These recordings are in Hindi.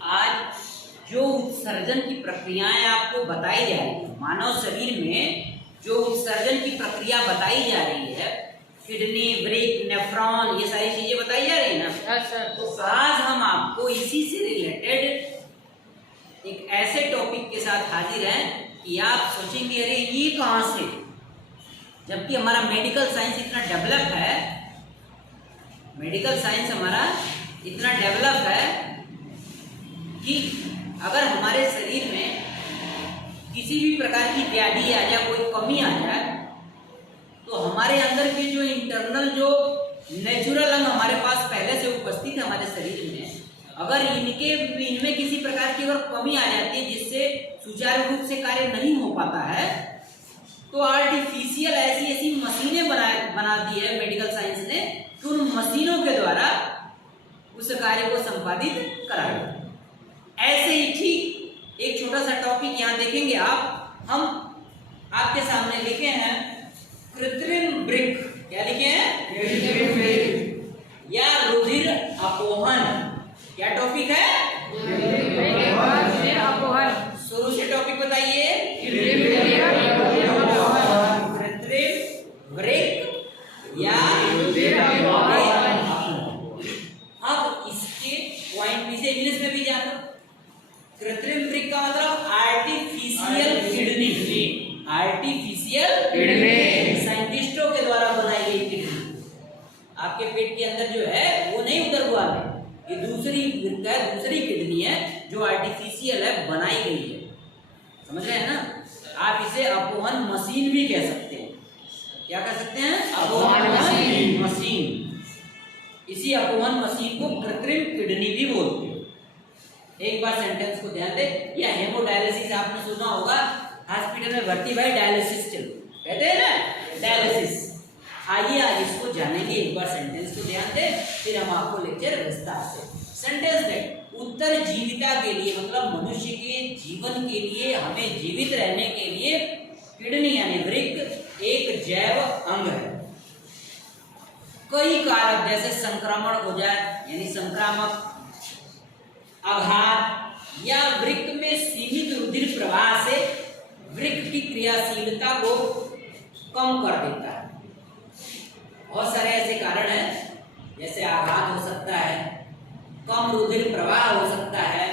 आज जो उत्सर्जन की प्रक्रियाएं आपको बताई जा रही है, मानव शरीर में जो उत्सर्जन की प्रक्रिया बताई जा रही है, किडनी, वृक्क, नेफ्रॉन, ये सारी चीजें बताई जा रही है ना। तो आज हम आपको इसी से रिलेटेड एक ऐसे टॉपिक के साथ हाजिर हैं कि आप सोचेंगे अरे ये कहाँ से, जबकि हमारा मेडिकल साइंस इतना डेवलप है, मेडिकल साइंस हमारा इतना डेवलप है कि अगर हमारे शरीर में किसी भी प्रकार की व्याधि आ जाए, कोई कमी आ जाए, तो हमारे अंदर के जो इंटरनल जो नेचुरल अंग हमारे पास पहले से उपस्थित है हमारे शरीर में, अगर इनमें किसी प्रकार की अगर कमी आ जाती है जिससे सुचारू रूप से कार्य नहीं हो पाता है, तो आर्टिफिशियल ऐसी मशीनें बना दी है मेडिकल साइंस ने कि उन मशीनों के द्वारा उस कार्य को संपादित कराया। ऐसे ही ठीक एक छोटा सा टॉपिक यहाँ देखेंगे आप, हम आपके सामने लिखे हैं कृत्रिम वृक्क। क्या लिखे हैं? कृत्रिम वृक्क या रुधिर अपोहन। क्या टॉपिक है? रुधिर अपोहन। शुरू से टॉपिक बताइए। कृत्रिम वृक्क या रुधिर अपोहन। अब इसके पॉइंट भी से इंग्लिश में भी जानो। कृत्रिम वृक्क का मतलब आर्टिफिशियल किडनी। आर्टिफिशियल किडनी साइंटिस्टों के द्वारा बनाई गई किडनी। आपके पेट के अंदर जो है वो नहीं उधर हुआ है, ये दूसरी वृक्क है, दूसरी किडनी है जो आर्टिफिशियल है, बनाई गई है। समझ रहे हैं ना? आप इसे अपोहन मशीन भी कह सकते हैं। क्या कह सकते हैं? अपोहन मशीन। इसी अपोहन मशीन को कृत्रिम किडनी भी बोलते हैं। एक बार सेंटेंस को ध्यान दे, या हेमोडायलिसिस आपने सुना होगा, हॉस्पिटल में भर्ती भाई डायलिसिस चल, कहते हैं ना डायलिसिस। आइए आज इसको जानेंगे। एक बार सेंटेंस को ध्यान दे, फिर हम आपको लेक्चर विस्तार से। सेंटेंस देख, उत्तर जीविता के लिए मतलब मनुष्य के जीवन के लिए, हमें जीवित रहने के लिए किडनी यानी वृक्क एक जैव अंग है। कई कारक जैसे संक्रमण हो जाए यानी संक्रामक, आघात या वृक्क में सीमित रुधिर प्रवाह से वृक्क की क्रियाशीलता को कम कर देता है। बहुत सारे ऐसे कारण हैं, जैसे आघात हो सकता है, कम रुधिर प्रवाह हो सकता है,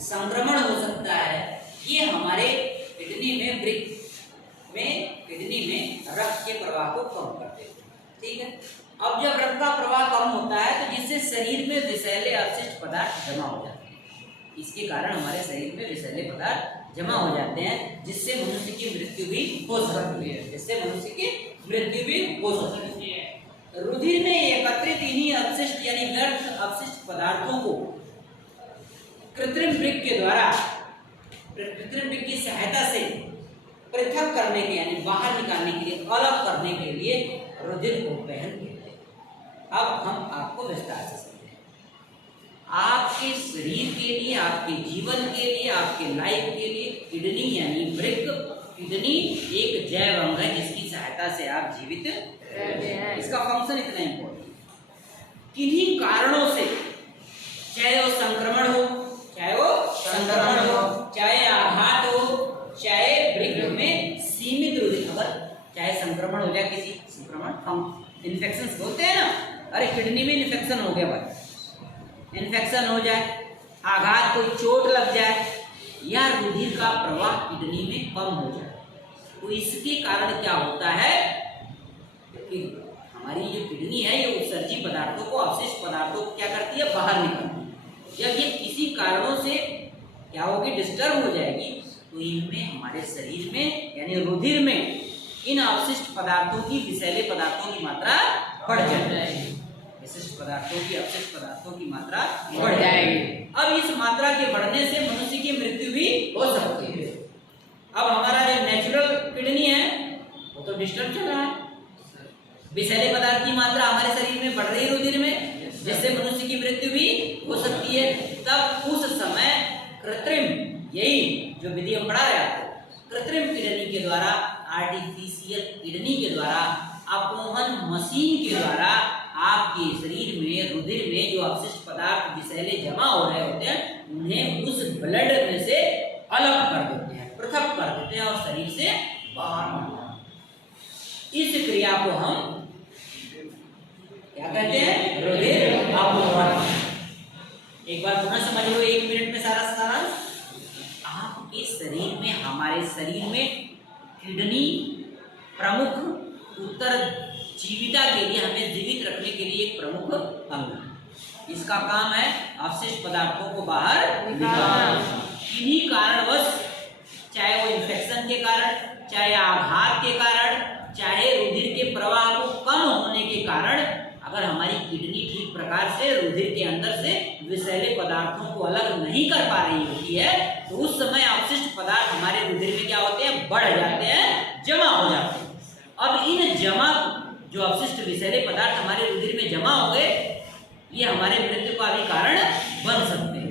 संक्रमण हो सकता है। ये हमारे किडनी में वृक्क में किडनी में रक्त के प्रवाह को कम कर देते हैं। ठीक है। अब जब रक्त का प्रवाह कम होता है तो जिससे शरीर में विषैले अपशिष्ट पदार्थ जमा हो जाते हैं। इसके कारण हमारे शरीर में विषैले पदार्थ जमा हो जाते हैं, जिससे मनुष्य की मृत्यु भी हो सकती है। जिससे मनुष्य की मृत्यु भी हो सकती है। रुधिर में एकत्रित इन्हीं अपशिष्ट यानी व्यर्थ अपशिष्ट पदार्थों को कृत्रिम वृक्क के द्वारा, कृत्रिम वृक्क की सहायता से पृथक करने के यानी बाहर निकालने के लिए, अलग करने के लिए रुधिर को वहन कहते हैं। अब हम आपको विस्तार से समझें। आपके शरीर के लिए, आपके जीवन के लिए, आपके लाइफ के लिए किडनी यानी वृक्क, किडनी एक जैव अंग है जिसकी सहायता से आप जीवित रहते हैं। इसका फंक्शन इतना इम्पोर्टेंट है। किन्हीं कारणों से, चाहे वो संक्रमण हो, चाहे आघात हो, चाहे वृक्क में सीमित रुधिर, अगर चाहे संक्रमण हो जाए, किसी संक्रमण हम इन्फेक्शन होते हैं ना, अरे किडनी में इन्फेक्शन हो गया भाई, इन्फेक्शन हो जाए, आघात, कोई चोट लग जाए या रुधिर का प्रवाह किडनी में कम हो जाए, तो इसके कारण क्या होता है कि हमारी जो किडनी है ये उत्सर्जी पदार्थों को, अपशिष्ट पदार्थों को क्या करती है? बाहर निकालती है। जब ये किसी कारणों से क्या होगी? डिस्टर्ब हो जाएगी, तो इनमें हमारे शरीर में यानी रुधिर में इन अपशिष्ट पदार्थों की, विषैले पदार्थों की मात्रा बढ़ जाएगी। विशिष्ट पदार्थों की, अपशिष्ट पदार्थों की मात्रा बढ़ जाएगी। अब इस मात्रा के बढ़ने से मनुष्य की मृत्यु भी हो सकती है। अब हमारा जो नेचुरल किडनी है वो तो डिस्टर्ब चल रहा है, विषैले पदार्थ की मात्रा हमारे शरीर में बढ़ रही है रुधिर में, जिससे मनुष्य की मृत्यु भी हो सकती है। तब उस समय कृत्रिम, यही जो विधि हम पढ़ा रहे हैं, कृत्रिम किडनी के द्वारा, आर्टिफिशियल किडनी के द्वारा, अपोहन मशीन के द्वारा आपके शरीर में रुधिर में जो अपशिष्ट पदार्थ विषैले जमा हो रहे होते हैं उन्हें उस ब्लड में से अलग कर देते हैं, पृथक कर देते हैं और शरीर से बाहर निकालते हैं। इस क्रिया को हम क्या कहते हैं? रुधिर अपोहन। एक बार पुनः समझ लो 1 मिनट में सारा सारांश। आपके शरीर में, हमारे शरीर में किडनी प्रमुख उत्तरजीविता के लिए, हमें जीवित रखने के लिए एक प्रमुख अंग है। इसका काम है अवशिष्ट पदार्थों को बाहर निकालना। इन्हीं कारणवश, चाहे वो इन्फेक्शन के कारण, चाहे आघात के कारण, चाहे रुधिर के प्रवाह को कम होने के कारण, अगर हमारी किडनी ठीक प्रकार से रुधिर के अंदर से विषैले पदार्थों को अलग नहीं कर पा रही होती है तो उस समय अवशिष्ट पदार्थ हमारे रुधिर में क्या होते हैं? बढ़ जाते हैं, जमा हो जाते हैं। अब इन जमा जो अवशिष्ट विषैले पदार्थ हमारे रुधिर में जमा हो गए, ये हमारे मृत्यु का भी कारण बन सकते हैं।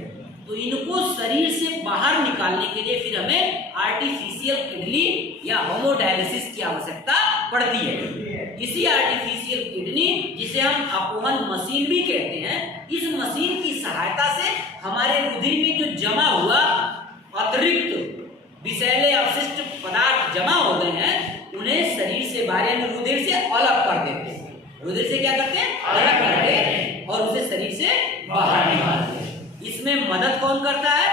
तो इनको शरीर से बाहर निकालने के लिए फिर हमें आर्टिफिशियल किडनी या होमोडायलिसिस की आवश्यकता पड़ती है। इसी आर्टिफिशियल किडनी, जिसे हम अपोहन मशीन भी कहते हैं, इस मशीन की सहायता से हमारे रुधिर में जो जमा हुआ अतिरिक्त विषैले अवशिष्ट पदार्थ जमा हो गए हैं, उन्हें शरीर से बाहर यानी रुधिर से अलग कर देते हैं। रुधिर से क्या करते हैं? अलग करते हैं और उसे शरीर से बाहर निकालते हैं। इसमें मदद कौन करता है?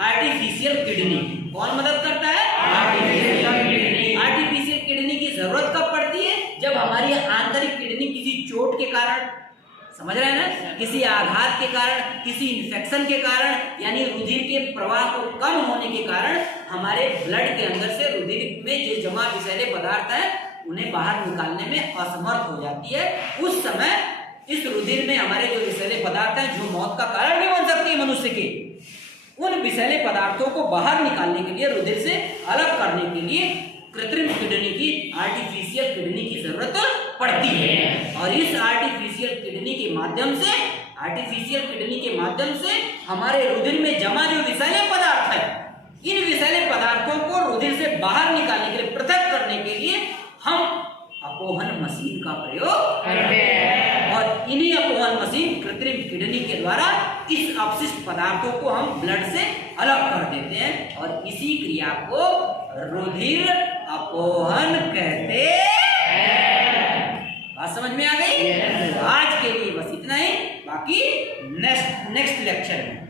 Artificial kidney. कौन मदद करता है? Artificial kidney. आर्टिफिशियल किडनी की जरूरत कब पड़ती है? जब हमारी आंतरिक किडनी किसी चोट के कारण, समझ रहे हैं ना, किसी आघात के कारण, किसी इन्फेक्शन के कारण, यानी रुधिर के प्रवाह को कम होने के कारण हमारे ब्लड के अंदर से रुधिर में जो जमा विषैले पदार्थ है उन्हें बाहर निकालने में असमर्थ हो जाती है। उस समय इस रुधिर में हमारे जो विषैले पदार्थ हैं, जो मौत का कारण भी बन सकती है मनुष्य के, उन विषैले पदार्थों को बाहर निकालने के लिए, रुधिर से अलग करने के लिए कृत्रिम किडनी की, आर्टिफिशियल किडनी की जरूरत पड़ती है। और इस आर्टिफिशियल किडनी के माध्यम से हमारे रुधिर में जमा जो विषैले पदार्थ है, इन विषैले पदार्थों को रुधिर से बाहर निकालने के लिए, पृथक करने के लिए हम अपोहन मशीन का प्रयोग करते हैं। और इन्हीं अपोहन मशीन, कृत्रिम किडनी के द्वारा इस अपशिष्ट पदार्थों को हम ब्लड से अलग कर देते हैं और इसी क्रिया को रुधिर अपोहन कहते हैं। बात समझ में आ गई? आज के लिए बस इतना ही, बाकी नेक्स्ट लेक्चर में